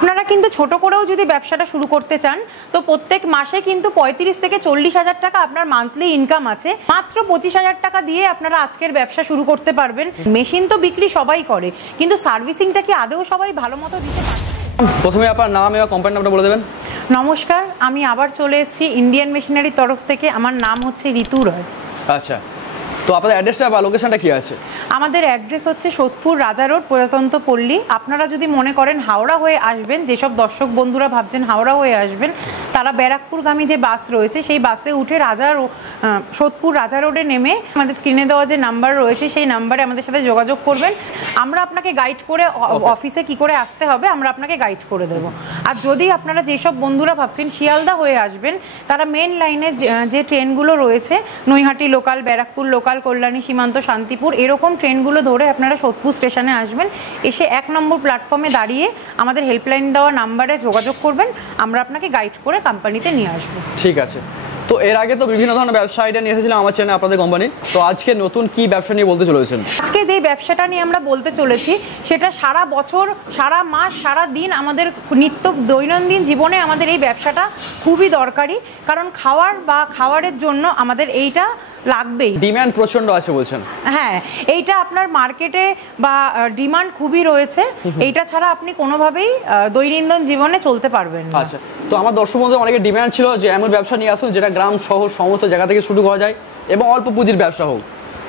আপনারা কিন্তু ছোট করেও যদি ব্যবসাটা শুরু করতে চান তো প্রত্যেক মাসে কিন্তু 35 থেকে 40,000 টাকা আপনার মান্থলি ইনকাম আছে। মাত্র 25,000 টাকা দিয়ে আপনারা আজকের ব্যবসা শুরু করতে পারবেন। মেশিন তো বিক্রি সবাই করে, কিন্তু সার্ভিসিংটা কি আদৌ সবাই ভালো মতো দিতে পারছে? প্রথমে আপনার নাম এবং কোম্পানির নামটা বলে দেবেন। নমস্কার, আমি আবার চলে এসেছি ইন্ডিয়ান মেশিনারির তরফ থেকে। আমার নাম হচ্ছে ঋতু রয়। আচ্ছা, তো আপনাদের অ্যাড্রেসটা বা লোকেশনটা কি আছে? আমাদের অ্যাড্রেস হচ্ছে সোদপুর রাজা রোড, প্রজাতন্ত্র পল্লী। আপনারা যদি মনে করেন হাওড়া হয়ে আসবেন, যেসব দর্শক বন্ধুরা ভাবছেন হাওড়া হয়ে আসবেন, তারা ব্যারাকপুরগামী যে বাস রয়েছে সেই বাসে উঠে সোদপুর রাজা রোডে নেমে আমাদের স্ক্রিনে দেওয়া যে নাম্বার রয়েছে সেই নাম্বারে আমাদের সাথে যোগাযোগ করবেন। আমরা আপনাকে গাইড করে অফিসে কি করে আসতে হবে আমরা আপনাকে গাইড করে দেবো। আর যদি আপনারা যেসব বন্ধুরা ভাবছেন শিয়ালদা হয়ে আসবেন, তারা মেন লাইনে যে ট্রেনগুলো রয়েছে, নৈহাটি লোকাল, ব্যারাকপুর লোকাল, কল্যাণী সীমান্ত, শান্তিপুর, এরকম ট্রেনগুলো ধরে আপনারা সোদপুর স্টেশনে আসবেন। এসে 1 নম্বর প্ল্যাটফর্মে দাঁড়িয়ে আমাদের হেল্পলাইন দেওয়া নাম্বারে যোগাযোগ করবেন। আমরা আপনাকে গাইড করে কোম্পানিতে নিয়ে আসবো। ঠিক আছে। তো এর আগে তো বিভিন্ন ধরনের ব্যবসা আইডিয়া নিয়ে এসেছিলাম আমার চ্যানেলে আপনাদের কোম্পানি। তো আজকে নতুন কি ব্যবসা নিয়ে বলতে চলেছেন? আজকে যে ব্যবসাটা নিয়ে আমরা বলতে চলেছি সেটা সারা বছর, সারা মাস, সারা দিন আমাদের নিত্য দৈনন্দিন জীবনে আমাদের এই ব্যবসাটা খুবই দরকারি। কারণ খাওয়ারের জন্য আমাদের এইটা লাগবেই। ডিমান্ড প্রচন্ড আছে বলছেন? হ্যাঁ, এইটা আপনার মার্কেটে বা ডিমান্ড খুবই রয়েছে। এইটা ছাড়া আপনি কোনোভাবেই দৈনন্দিন জীবনে চলতে পারবেন না। আচ্ছা, তো আমার দর্শক বন্ধুদের অনেকের ডিমান্ড ছিল যে এমন ব্যবসা নিয়ে আসুন যেটা গ্রাম শহর সমস্ত জায়গা থেকে শুরু করা যায় এবং অল্প পুঁজির ব্যবসা হোক।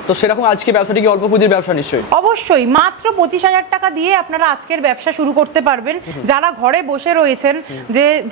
তো সেরকম আজকে ব্যবসাটি কি অল্প পুঁজির ব্যবসা? নিশ্চয়ই। অবশ্যই। মাত্র 25,000 টাকা দিয়ে আপনারা আজকের ব্যবসা শুরু করতে পারবেন। যারা ঘরে বসে রয়েছেন,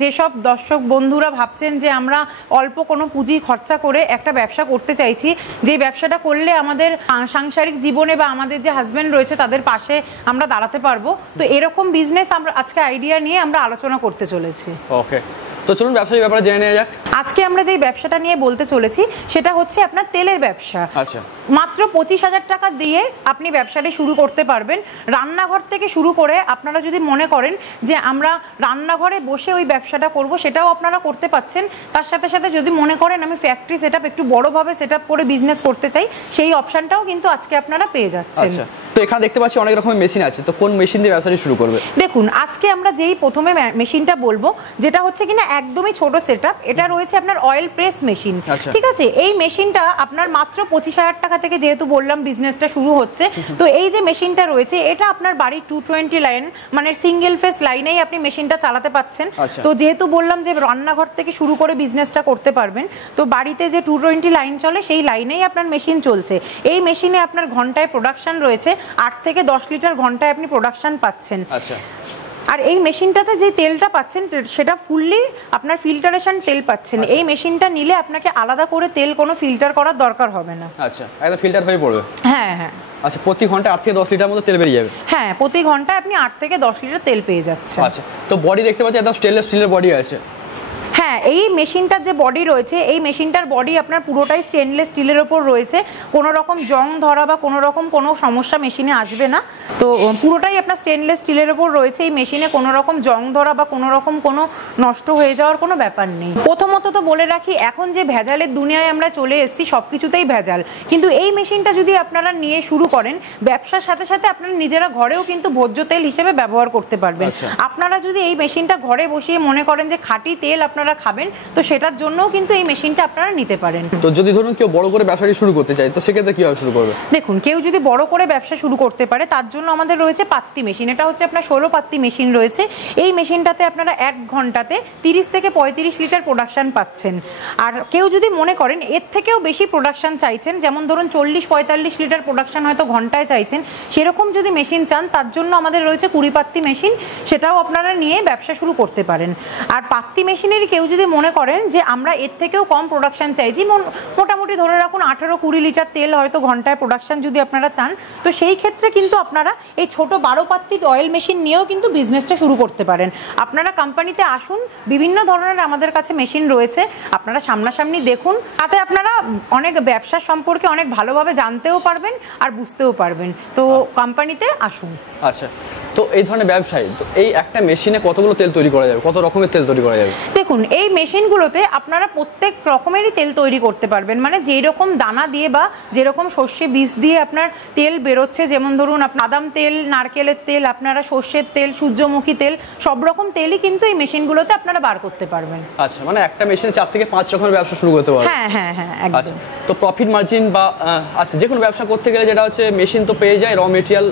যেসব দর্শক বন্ধুরা ভাবছেন যে আমরা অল্প কোনো পুঁজি খরচা করে একটা ব্যবসা করতে চাইছি, যে ব্যবসাটা করলে আমাদের সাংসারিক জীবনে বা আমাদের যে হাজব্যান্ড রয়েছে তাদের পাশে আমরা দাঁড়াতে পারবো, তো এরকম বিজনেস আমরা আজকে আইডিয়া নিয়ে আমরা আলোচনা করতে চলেছি। ওকে, তো চলুন ব্যবসার ব্যাপারে জেনে নেওয়া যাক। আজকে আমরা যেই ব্যবসাটা নিয়ে বলতে চলেছি সেটা হচ্ছে আপনার তেলের ব্যবসা। আচ্ছা, মাত্র 25,000 টাকা দিয়ে আপনি ব্যবসাটি শুরু করতে পারবেন। রান্নাঘর থেকে শুরু করে আপনারা যদি মনে করেন যে আমরা রান্নাঘরে বসে ওই ব্যবসাটা করব, সেটাও আপনারা করতে পাচ্ছেন। তার সাথে সাথে যদি মনে করেন আমি ফ্যাক্টরি সেটআপ একটু বড়ভাবে সেটআপ করে বিজনেস করতে চাই, সেই অপশনটাও কিন্তু আজকে আপনারা পেয়ে যাচ্ছেন। আচ্ছা, তো এখানে দেখতে পাচ্ছি অনেক রকমের মেশিন আছে, তো কোন মেশিন দিয়ে ব্যবসাটি শুরু করবে? দেখুন, আজকে আমরা যেই প্রথমে মেশিনটা বলবো, যেটা হচ্ছে কিনা একদমই ছোট সেটআপ, এটা রয়েছে আপনার অয়েল প্রেস মেশিন। ঠিক আছে, এই মেশিনটা আপনার মাত্র 25,000 টাকা থেকে, যেহেতু বললাম বিজনেসটা শুরু হচ্ছে, তো এই যে মেশিনটা রয়েছে এটা আপনার বাড়ির 220 লাইন মানে সিঙ্গেল ফেস লাইনেই আপনি মেশিনটা চালাতে পাচ্ছেন। তো যেহেতু বললাম যে রান্নাঘর থেকে শুরু করে বিজনেসটা করতে পারবেন, তো বাড়িতে যে 220 লাইন চলে সেই লাইনেই আপনার মেশিন চলছে। এই মেশিনে আপনার ঘন্টায় প্রোডাকশন রয়েছে 8 থেকে 10 লিটার ঘন্টায় আপনি প্রোডাকশন পাচ্ছেন। আচ্ছা, আর এই মেশিনটাতে যে তেলটা পাচ্ছেন সেটা ফুললি আপনার ফিল্টারেশন তেল পাচ্ছেন। এই মেশিনটা নিলে আপনাকে আলাদা করে তেল কোনো ফিল্টার করার দরকার হবে না। আচ্ছা, একদম ফিল্টার হয়ে পড়বে? হ্যাঁ হ্যাঁ। আচ্ছা, প্রতি ঘন্টায় 8 থেকে 10 লিটার মতো তেল বেরিয়ে যাবে? হ্যাঁ, প্রতি ঘন্টায় আপনি 8 থেকে 10 লিটার তেল পেয়ে যাচ্ছেন। আচ্ছা, তো বডি দেখতে পাচ্ছি একদম স্টেনলেস স্টিলের বডি আছে। হ্যাঁ, এই মেশিনটার যে বডি রয়েছে, এই মেশিনটার বডি আপনার পুরোটাই স্টেনলেস স্টিলের ওপর রয়েছে। কোনো রকম জং ধরা বা কোনো রকম কোনো সমস্যা মেশিনে আসবে না। তো পুরোটাই আপনার স্টেনলেস স্টিলের ওপর রয়েছে। এই মেশিনে কোনো রকম জং ধরা বা কোনো রকম কোনো নষ্ট হয়ে যাওয়ার কোনো ব্যাপার নেই। প্রথমত তো বলে রাখি, এখন যে ভেজালের দুনিয়ায় আমরা চলে এসেছি, সব কিছুতেই ভেজাল। কিন্তু এই মেশিনটা যদি আপনারা নিয়ে শুরু করেন, ব্যবসার সাথে সাথে আপনারা নিজেরা ঘরেও কিন্তু ভোজ্য তেল হিসেবে ব্যবহার করতে পারবেন। আপনারা যদি এই মেশিনটা ঘরে বসিয়ে মনে করেন যে খাঁটি তেল আপনারা খাবেন, তো সেটার জন্যও কিন্তু এই মেশিনটা আপনারা নিতে পারেন। তো যদি ধরুন কেউ বড় করে ব্যবসাটি শুরু করতে চায়, তো সেক্ষেত্রে কিভাবে শুরু করবে? দেখুন, কেউ যদি বড় করে ব্যবসা শুরু করতে পারে তার জন্য আমাদের রয়েছে পাত্তি মেশিন। এটা হচ্ছে আপনার 16 পাত্তি মেশিন রয়েছে। এই মেশিনটাতে আপনারা 1 ঘন্টাতে 30 থেকে 35 লিটার প্রোডাকশন পাচ্ছেন। আর কেউ যদি মনে করেন এর থেকেও বেশি প্রোডাকশন চাইছেন, যেমন ধরুন 40-45 লিটার প্রোডাকশন হয়তো ঘন্টায় চাইছেন, সেরকম যদি মেশিন চান তার জন্য আমাদের রয়েছে 20 পাত্তি মেশিন। সেটাও আপনারা নিয়ে ব্যবসা শুরু করতে পারেন। আর পাত্তি মেশিনেরই কেউ যদি মনে করেন যে আমরা এর থেকেও কম প্রোডাকশন চাইছি, মোটামুটি ধরে রাখুন 18-20 লিটার তেল হয়তো ঘন্টায় প্রোডাকশন যদি আপনারা চান, তো সেই ক্ষেত্রে কিন্তু আপনারা এই ছোট 12 পাত্তির অয়েল মেশিন নিয়েও কিন্তু বিজনেসটা শুরু করতে পারেন। আপনারা কোম্পানিতে আসুন, বিভিন্ন ধরনের আমাদের কাছে মেশিন রয়েছে, আপনারা সামনাসামনি দেখুন, তাতে আপনারা অনেক ব্যবসা সম্পর্কে অনেক ভালোভাবে জানতেও পারবেন আর বুঝতেও পারবেন। তো কোম্পানিতে আসুন। আচ্ছা, তো এই ধরনের ব্যবসায় তো এই একটা মেশিনে কতগুলো তেল তৈরি করা যাবে, কত রকমের তেল তৈরি করা যাবে? দেখুন, দেখুন এই মেশিনগুলোতে আপনারা প্রত্যেক রকমেরই তেল তৈরি করতে পারবেন, মানে যেই রকম দানা দিয়ে বা যেরকম সর্ষে বীজ দিয়ে আপনার তেল বেরোচ্ছে, যেমন ধরুন বাদাম তেল, নারকেলের তেল, আপনারা সর্ষের তেল, সূর্যমুখী তেল, সব রকম তেলই কিন্তু এই মেশিনগুলোতে আপনারা বার করতে পারবেন। আচ্ছা, মানে একটা মেশিনে 4 থেকে 5 রকমের ব্যবসা শুরু করতে পারবেন। হ্যাঁ হ্যাঁ হ্যাঁ আচ্ছা, একদম। তো প্রফিট মার্জিন বা আচ্ছা যে কোনো ব্যবসা করতে গেলে যেটা হচ্ছে মেশিন তো পেয়ে যায়, র মেটেরিয়াল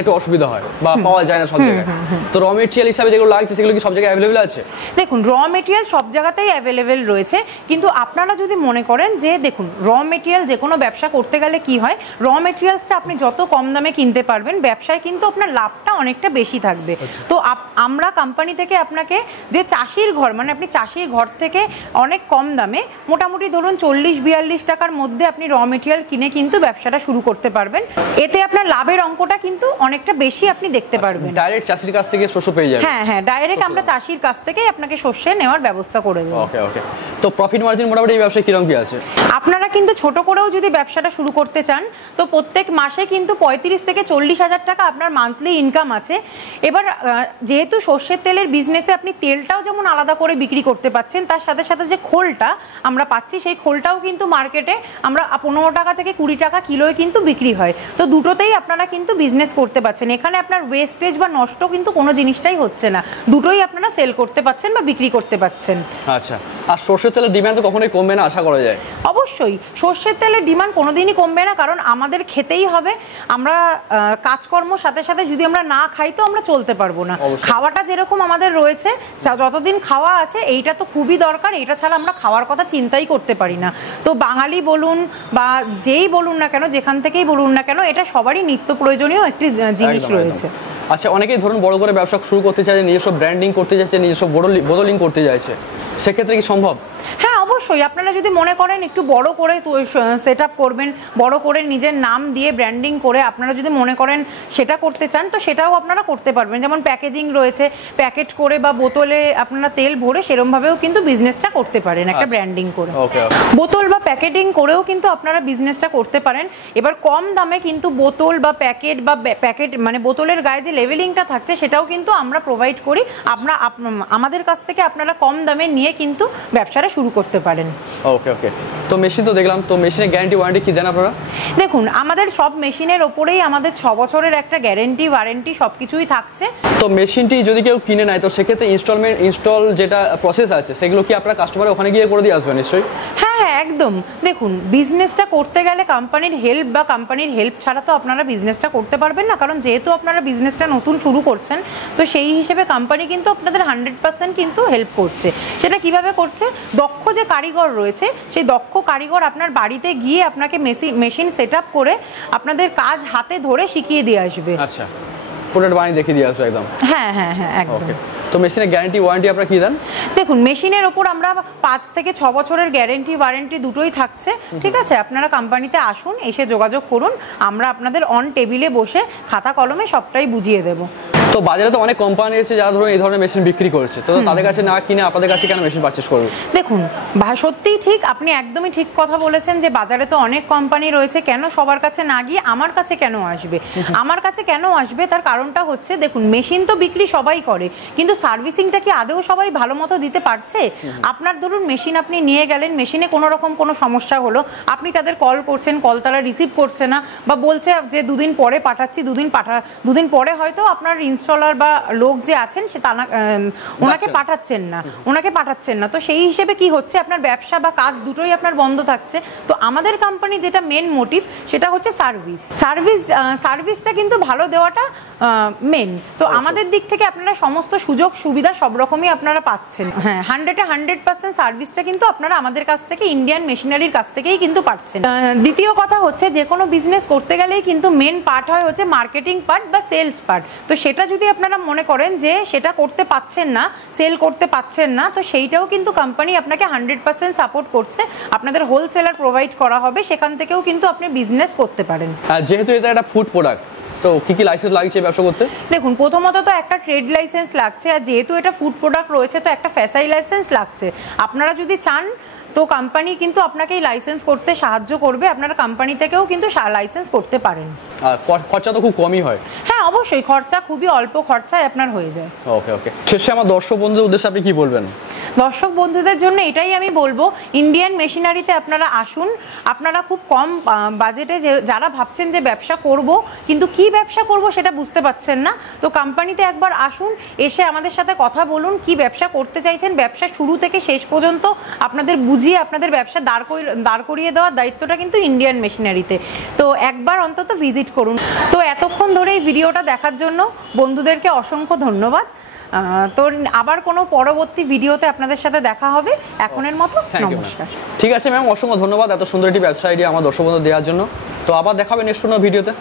একটু অসুবিধা হয় বা পাওয়া যায় না সব জায়গায়, তো র মেটেরিয়াল হিসাবে যেগুলো লাগছে সেগুলো কি সব জায়গায় অ্যাভেলেবল আছে? দেখুন র মেটেরিয়াল সব জায়গাতেই অ্যাভেলেবেল রয়েছে, কিন্তু আপনারা যদি মনে করেন যে দেখুন র মেটেরিয়াল যে কোনো ব্যবসা করতে গেলে কি হয়, র মেটেরিয়ালসটা আপনি যত কম দামে কিনতে পারবেন ব্যবসায় কিন্তু আপনার লাভটা অনেকটা বেশি থাকবে। তো আমরা কোম্পানি থেকে আপনাকে যে চাষির ঘর, মানে আপনি চাষির ঘর থেকে অনেক কম দামে মোটামুটি ধরুন 40-42 টাকার মধ্যে আপনি র মেটেরিয়াল কিনে কিন্তু ব্যবসাটা শুরু করতে পারবেন। এতে আপনার লাভের অঙ্কটা কিন্তু অনেকটা বেশি আপনি দেখতে পারবেন। ডাইরেক্ট চাষির কাছ থেকে শস্য পেয়ে যাবেন। হ্যাঁ হ্যাঁ, ডাইরেক্ট আমরা চাষির কাছ থেকেই আপনাকে শস্য নেওয়ার ব্যবস্থা করে দেব। ওকে ওকে, তো প্রফিট মার্জিন মোটামুটি এই ব্যবসায় কিরকম কি আছে? আপনারা কিন্তু ছোট করেও যদি ব্যবসাটা শুরু করতে চান তো প্রত্যেক মাসে কিন্তু 35 থেকে 40 হাজার টাকা আপনার মান্থলি ইনকাম আছে। এবার যেহেতু সর্ষের তেলের বিজনেসে আপনি তেলটাও যেমন আলাদা করে বিক্রি করতে পাচ্ছেন, তার সাথে সাথে যে খোলটা আমরা পাচ্ছি সেই খোলটাও কিন্তু মার্কেটে আমরা 15 টাকা থেকে 20 টাকা কিলোয় কিন্তু বিক্রি হয়। তো দুটোতেই আপনারা কিন্তু বিজনেস করতে পাচ্ছেন, এখানে আপনার ওয়েস্টেজ বা নষ্ট কিন্তু কোনো জিনিসটাই হচ্ছে না, দুটোই আপনারা সেল করতে পাচ্ছেন বা বিক্রি করতে পাচ্ছেন। আচ্ছা, আর সর্ষের তেলের ডিমান্ড তো কখনোই কমবে না আশা করা যায়? অবশ্যই সর্ষের তেলের ডিমান্ড কোনোদিনই কমবে না, কারণ আমাদের খেতেই হবে। আমরা কাজকর্ম সাথে সাথে যদি আমরা না খাই তো আমরা চলতে পারবো না। খাওয়াটা যেরকম আমাদের রয়েছে, যতদিন খাওয়া আছে এইটা তো খুবই দরকার, এটা ছাড়া আমরা খাওয়ার কথা চিন্তাই করতে পারি না। তো বাঙালি বলুন বা যেই বলুন না কেন, যেখান থেকেই বলুন না কেন, এটা সবারই নিত্য প্রয়োজনীয় একটি জিনিস রয়েছে। আচ্ছা, অনেকেই ধরুন বড় করে ব্যবসা শুরু করতে চাইছে, নিজস্ব ব্র্যান্ডিং করতে চাইছে, নিজস্ব বোতলিং করতে চাইছে, সেক্ষেত্রে কি সম্ভব? হ্যাঁ অবশ্যই, আপনারা যদি মনে করেন একটু বড় করে সেট আপ করবেন, বড় করে নিজের নাম দিয়ে ব্র্যান্ডিং করে আপনারা যদি মনে করেন সেটা করতে চান তো সেটাও আপনারা করতে পারবেন। যেমন প্যাকেজিং রয়েছে, প্যাকেট করে বা বোতলে আপনারা তেল ভরে সেরকমভাবেও কিন্তু বিজনেসটা করতে পারেন একটা ব্র্যান্ডিং করে। বোতল বা প্যাকেটিং করেও কিন্তু আপনারা বিজনেসটা করতে পারেন। এবার কম দামে কিন্তু বোতল বা প্যাকেট মানে বোতলের গায়ে যে লেভেলিংটা থাকছে সেটাও কিন্তু আমরা প্রোভাইড করি। আমাদের কাছ থেকে আপনারা কম দামে নিয়ে কিন্তু ব্যবসাটা শুরু করতে পারেন। ওকে ওকে, তো মেশিন তো দেখলাম, তো মেশিনের গ্যারান্টি ওয়ারেন্টি কি দেন আপনারা? দেখুন আমাদের সব মেশিনের ওপরেই আমাদের 6 বছরের একটা গ্যারান্টি ওয়ারেন্টি সবকিছুই থাকছে। তো মেশিনটি যদি কেউ কিনে নেয় তো সেক্ষেত্রে ইনস্টল যেটা প্রসেস আছে সেগুলো কি আপনারা কাস্টমার ওখানে গিয়ে করে দিয়ে আসবেন নিশ্চয়ই? হ্যাঁ হ্যাঁ একদম। দেখুন বিজনেসটা করতে গেলে কোম্পানির হেল্প ছাড়া তো আপনারা বিজনেসটা করতে পারবেন না, কারণ যেহেতু আপনারা বিজনেসটা নতুন শুরু করছেন তো সেই হিসেবে কোম্পানি কিন্তু আপনাদের 100% কিন্তু হেল্প করছে। সেটা কিভাবে করছে, দক্ষ যে কারিগর রয়েছে সেই দক্ষ কারিগর আপনার বাড়িতে গিয়ে আপনাকে মেশিন সেট আপ করে আপনাদের কাজ হাতে ধরে শিখিয়ে দিয়ে আসবে। আচ্ছা, প্রোডাক্ট বানিয়ে দেখিয়ে দিয়ে আসবে একদম? হ্যাঁ হ্যাঁ হ্যাঁ একদম। তো মেশিনের গ্যারান্টি ওয়ারেন্টি আপনারা কি দেন? দেখুন মেশিনের ওপর আমরা 5 থেকে 6 বছরের গ্যারান্টি ওয়ারেন্টি দুটোই থাকছে। ঠিক আছে, আপনারা কোম্পানিতে আসুন, এসে যোগাযোগ করুন, আমরা আপনাদের অন টেবিলে বসে খাতা কলমে সবটাই বুঝিয়ে দেবো। তো বাজারে তো অনেক কোম্পানি আছে যারা ধরুন এই ধরনের মেশিন বিক্রি করছে, তো তাদের কাছে না কিনে আপনাদের কাছে কেন মেশিন পারচেজ করবে? দেখুন সত্যিই ঠিক, আপনি একদমই ঠিক কথা বলেছেন যে বাজারে তো অনেক কোম্পানি রয়েছে, কেন সবার কাছে না গিয়ে আমার কাছে কেন আসবে? আমার কাছে কেন আসবে তার কারণটা হচ্ছে, দেখুন মেশিন তো বিক্রি সবাই করে, কিন্তু সার্ভিসিংটা কি আদৌ সবাই ভালো মতো দিতে পারছে? আপনার ধরুন মেশিন আপনি নিয়ে গেলেন, মেশিনে কোনো রকম কোনো সমস্যা হলো, আপনি তাদের কল করছেন, কল তারা রিসিভ করছে না বা বলছে যে দুদিন পরে পাঠাচ্ছি, দুদিন পরে হয়তো আপনার ইনস্টলার বা লোক যে আছেন সে ওনাকে পাঠাচ্ছেন না। তো সেই হিসেবে কি হচ্ছে, আপনার ব্যবসা বা কাজ দুটোই আপনার বন্ধ থাকছে। তো আমাদের কোম্পানি যেটা মেন মোটিভ সেটা হচ্ছে সার্ভিসটা কিন্তু ভালো দেওয়াটা মেন। তো আমাদের দিক থেকে আপনারা সমস্ত সুযোগ সুবিধা সব রকমই আপনারা পাচ্ছেন। হ্যাঁ 100% সার্ভিসটা কিন্তু আপনারা আমাদের কাছ থেকে ইন্ডিয়ান মেশিনারির কাছ থেকেই কিন্তু পাচ্ছেন। দ্বিতীয় কথা হচ্ছে, যে কোনো বিজনেস করতে গেলেই কিন্তু মেন পার্ট হয় হচ্ছে মার্কেটিং পার্ট বা সেলস পার্ট। তো সেটা যদি আপনারা মনে করেন যে সেটা করতে পাচ্ছেন না, সেল করতে পাচ্ছেন না, তো সেইটাও কিন্তু কোম্পানি আপনাকে 100% সাপোর্ট করছে। আপনাদের হোলসেলার প্রোভাইড করা হবে, সেখান থেকেও কিন্তু আপনি বিজনেস করতে পারেন। যেহেতু এটা একটা ফুড প্রোডাক্ট, তো কি কি লাইসেন্স লাগছে ব্যবসা করতে? দেখুন প্রথমত তো একটা ট্রেড লাইসেন্স লাগছে, আর যেহেতু এটা ফুড প্রোডাক্ট রয়েছে তো একটা ফ্যাসাই লাইসেন্স লাগছে। আপনারা যদি চান তো কোম্পানি কিন্তু আপনাকে এই লাইসেন্স করতে সাহায্য করবে, আপনারা কোম্পানি থেকেও কিন্তু লাইসেন্স করতে পারেন। খরচা তো খুব কমই হয়? হ্যাঁ অবশ্যই, খরচা খুবই অল্প খরচায় আপনার হয়ে যায়। ওকে ওকে, শেষে আমার দর্শক বন্ধুদের উদ্দেশ্যে আপনি কি বলবেন? দর্শক বন্ধুদের জন্য এটাই আমি বলবো, ইন্ডিয়ান মেশিনারিতে আপনারা আসুন। আপনারা খুব কম বাজেটে যারা ভাবছেন যে ব্যবসা করব কিন্তু কি ব্যবসা করব সেটা বুঝতে পারছেন না, তো কোম্পানিতে একবার আসুন, এসে আমাদের সাথে কথা বলুন, কি ব্যবসা করতে চাইছেন, ব্যবসা শুরু থেকে শেষ পর্যন্ত আপনাদের বুঝিয়ে আপনাদের ব্যবসা দাঁড় করিয়ে দেওয়ার দায়িত্বটা কিন্তু ইন্ডিয়ান মেশিনারিতে। তো একবার অন্তত ভিজিট করুন। তো এতক্ষণ ধরে এই ভিডিওটা দেখার জন্য বন্ধুদেরকে অসংখ্য ধন্যবাদ। তো আবার কোনো পরবর্তী ভিডিওতে আপনাদের সাথে দেখা হবে। এখনের মতো নমস্কার। ঠিক আছে ম্যাম, অসংখ্য ধন্যবাদ এত সুন্দর একটি ব্যবসা আইডিয়া আমার দর্শক বন্ধু দেওয়ার জন্য। তো আবার দেখা হবে নেক্সট কোনো ভিডিওতে।